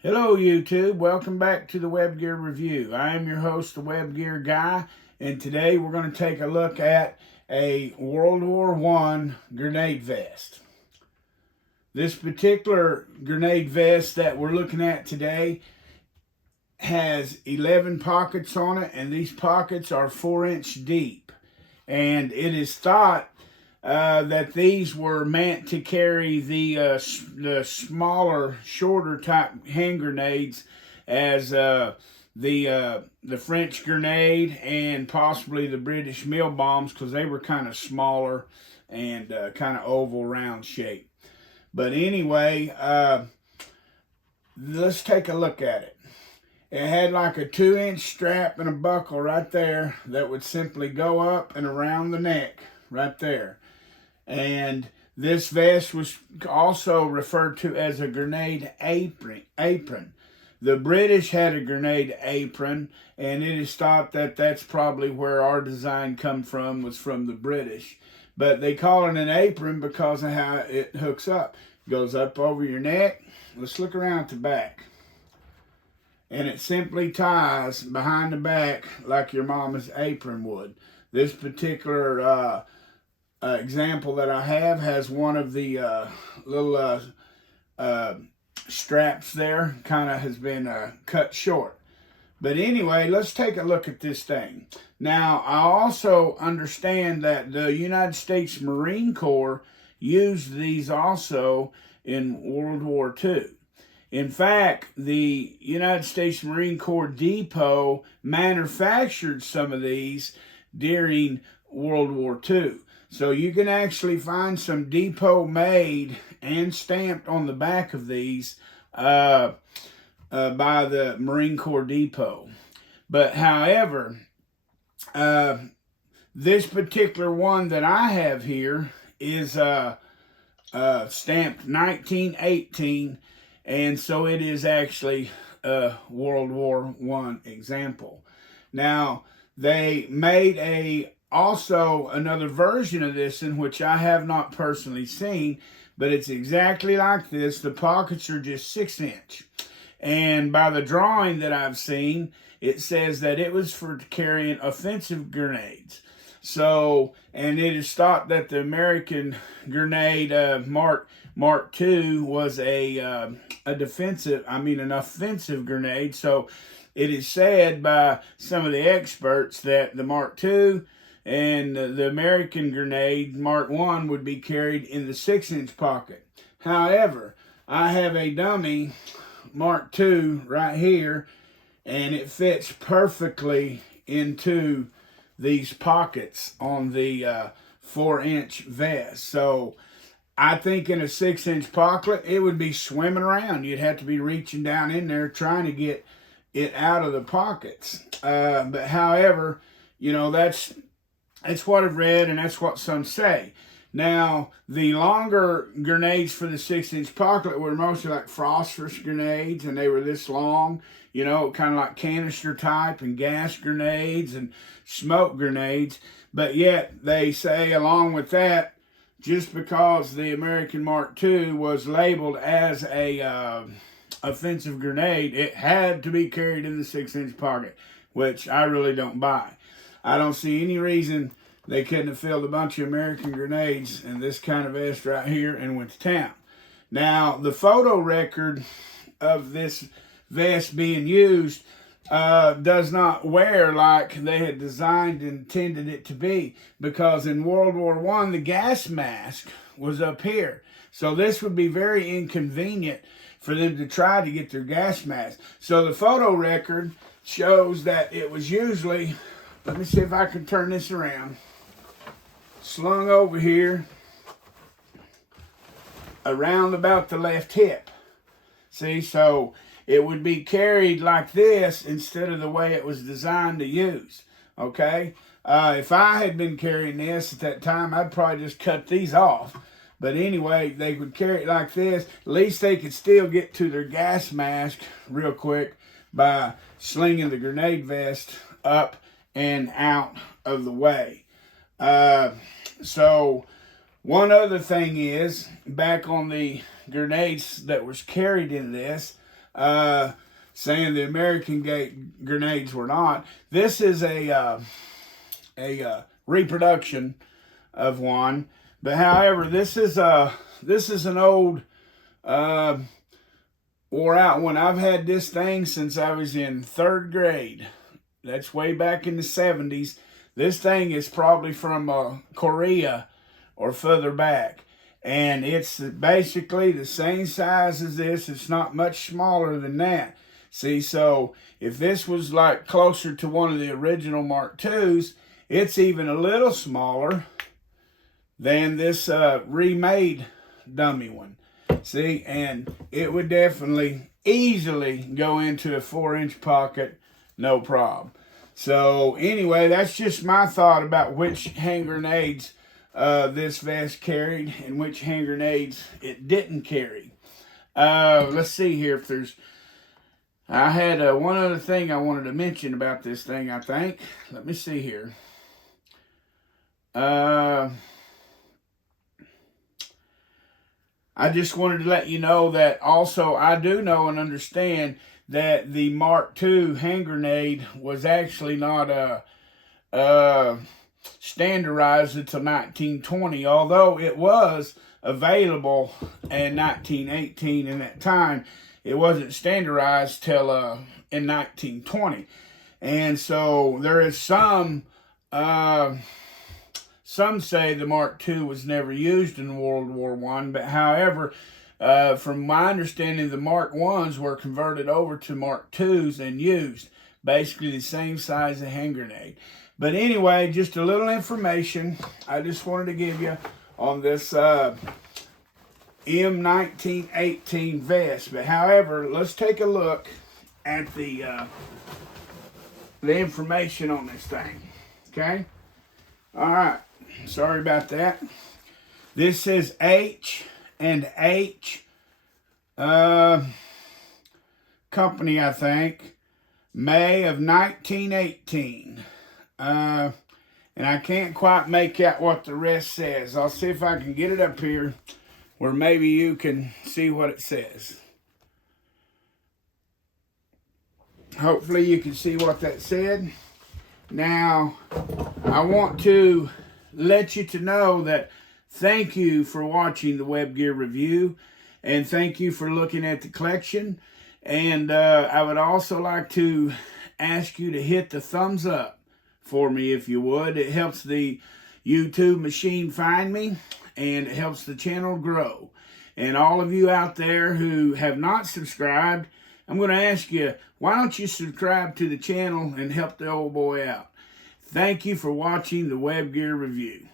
Hello YouTube, welcome back to the Web Gear Review. I am your host, the Web Gear Guy, and today we're going to take a look at a World War I grenade vest. This particular grenade vest that we're looking at today has 11 pockets on it, and these pockets are 4-inch deep. And it is thought that these were meant to carry the smaller, shorter type hand grenades, as the French grenade and possibly the British mill bombs, because they were kind of smaller and kind of oval, round shape. But anyway, let's take a look at it. It had like a 2-inch strap and a buckle right there that would simply go up and around the neck right there. And this vest was also referred to as a grenade apron. The British had a grenade apron, and it is thought that that's probably where our design come from, was from the British. But they call it an apron because of how it hooks up. It goes up over your neck. Let's look around at the back. And it simply ties behind the back like your mama's apron would. This particular example that I have has one of the little straps there kind of has been cut short. But anyway, let's take a look at this thing. Now, I also understand that the United States Marine Corps used these also in World War II. In fact, the United States Marine Corps Depot manufactured some of these during World War II. So you can actually find some depot made and stamped on the back of these by the Marine Corps Depot. But however, this particular one that I have here is stamped 1918, and so it is actually a World War I example. Now, they made also another version of this, in which I have not personally seen, but it's exactly like this. The pockets are just 6-inch. And by the drawing that I've seen, it says that it was for carrying offensive grenades. So, and it is thought that the American grenade Mark II was an offensive grenade. So it is said by some of the experts that the Mark II and the American grenade Mark I would be carried in the 6-inch pocket. However, I have a dummy Mark II right here, and it fits perfectly into these pockets on the 4-inch vest. So I think in a 6-inch pocket, it would be swimming around. You'd have to be reaching down in there trying to get it out of the pockets. But however, you know, that's what I've read, and that's what some say. Now, the longer grenades for the 6-inch pocket were mostly like phosphorus grenades, and they were this long, you know, kind of like canister type, and gas grenades and smoke grenades. But yet, they say along with that, just because the American Mark II was labeled as a offensive grenade, it had to be carried in the 6-inch pocket, which I really don't buy. I don't see any reason they couldn't have filled a bunch of American grenades in this kind of vest right here and went to town. Now, the photo record of this vest being used does not wear like they had designed and intended it to be, because in World War I, the gas mask was up here. So this would be very inconvenient for them to try to get their gas mask. So the photo record shows that it was usually, let me see if I can turn this around, slung over here around about the left hip. See, so it would be carried like this instead of the way it was designed to use. Okay, if I had been carrying this at that time, I'd probably just cut these off. But anyway, they would carry it like this. At least they could still get to their gas mask real quick by slinging the grenade vest up and out of the way. So one other thing is, back on the grenades that was carried in this, saying the American grenades were not. This is a reproduction of one, but however, this is an old wore out one. I've had this thing since I was in 3rd grade. That's way back in the 70s. This thing is probably from Korea or further back. And it's basically the same size as this. It's not much smaller than that. See, so if this was like closer to one of the original Mark IIs, it's even a little smaller than this remade dummy one. See, and it would definitely easily go into a 4-inch pocket, no problem. So anyway, that's just my thought about which hand grenades this vest carried and which hand grenades it didn't carry. Let's see here if there's... I had one other thing I wanted to mention about this thing, I think. Let me see here. I just wanted to let you know that also I do know and understand that the Mark II hand grenade was actually not standardized until 1920, although it was available in 1918. In that time, it wasn't standardized till in 1920. And so there is some say the Mark II was never used in World War I, but however, from my understanding, the Mark I's were converted over to Mark IIs and used. Basically the same size of hand grenade. But anyway, just a little information I just wanted to give you on this M-1918 vest. But however, let's take a look at the information on this thing. Okay? All right. Sorry about that. This says H and H company, I think, May of 1918. And I can't quite make out what the rest says. I'll see if I can get it up here where maybe you can see what it says. Hopefully you can see what that said. Now, I want to let you to know that thank you for watching the Web Gear review, and thank you for looking at the collection. And I would also like to ask you to hit the thumbs up for me if you would. It helps the YouTube machine find me, and it helps the channel grow. And all of you out there who have not subscribed, I'm going to ask you, why don't you subscribe to the channel and help the old boy out? Thank you for watching the Web Gear review.